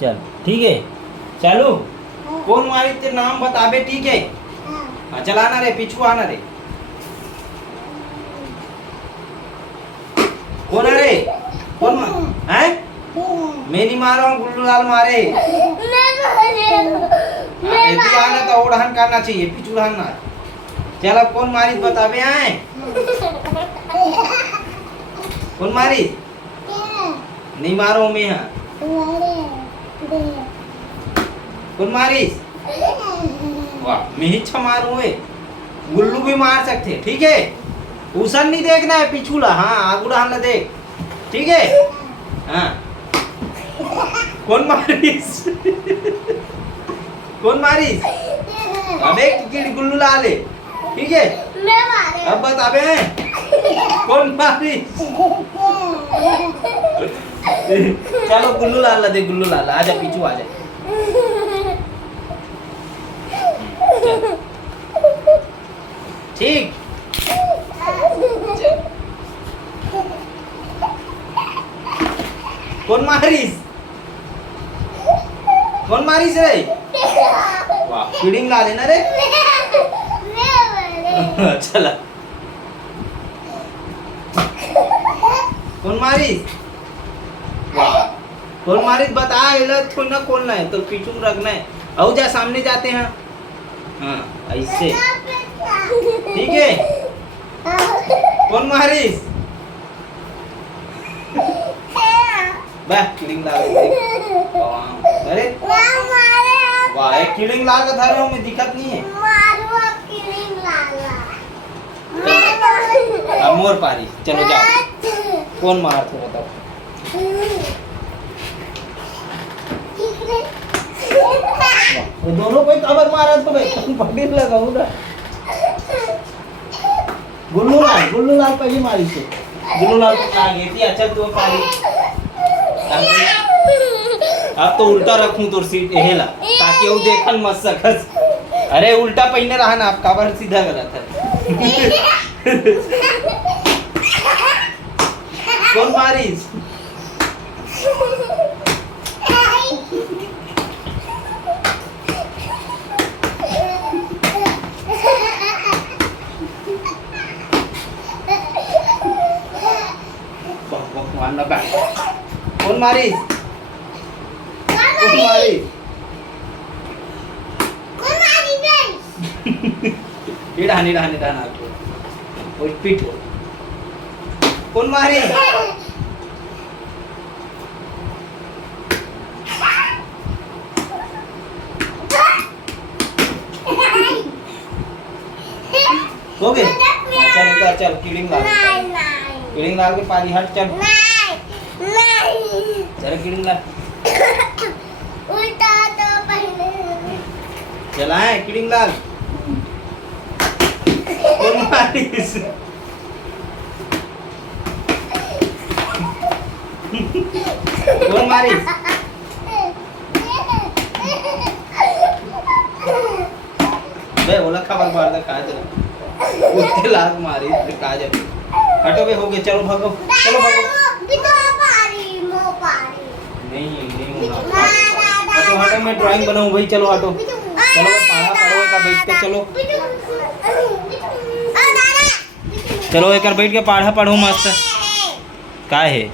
चल ठीक है चालू। कौन मारी तेरे नाम बताबे ठीक है। हाँ चल आना रे पीछू आना रे। कौन है रे कौन है। मैं नहीं मार रहा हूँ गुल्लू लाल मारे। आना तो उड़ान करना चाहिए पीछू रहना। चल अब कौन मारी बताबे आए। कौन मारी नहीं मारो मैं यहाँ। कौन मारिस वाह मैं ही अच्छा मारू है। गुल्लू भी मार सकते ठीक है। उसन नहीं देखना है पिछूला। हाँ आगू डालना देख ठीक है। हाँ कौन मारिस कौन मारिस। अबे गुल्लू लाल है ठीक है। अब बताबे कौन मारिस। चलो गुल्लू लाल ला दे गुल्लू लाल आजा पीछू आजा। ठीक कौन मारिस कौन मारिस रे। वाह फीडिंग ला लेना रे। चला कौन मारिस वाह कौन मारिस बता थोड़ा ना खोलना है तो पीछू रखना है। आओ जा सामने जाते हैं। हाँ ऐसे ठीक है। कौन मारिस वाह किलिंग लाल अरे वाह एक किलिंग लाल का धरे हो में दिक्कत नहीं है। अब मोर पारी चलो जाओ। कौन मार थे बताओ। वो दोनों कोई कबर मारा तो भाई पकड़ लगाऊं ना। गुल्लू लाल पहली मारी से गुल्लू लाल को आ गई थी। अच्छा तू पारी अब तो उल्टा रखूं तो सीट हेला ताकि वो देखन मत सकस। अरे उल्टा पहने रहा ना आप कबर सीधा गलत है। कौन मारिस कौन मारिस कौन मारिस निडानी आपको वो पीठ कौन मारिस हो गए। चल उधर चल किलिंग लाल के पारी हट चल। चल किलिंग लाल उल्टा तो पहले चलाए किलिंग लाल। कौन मारिस कौन मारिस बे बोला खबर बार दा कहा चला उसके लाग मारी कहा जा। हटो बे हो गए चलो भागो चलो भागो। नहीं होना। हटो मैं ड्राइंग बनाऊं भाई चलो हटो चलो पढ़ो का बैठ के चलो चलो एक बैठ के पढ़ो मस्त का है।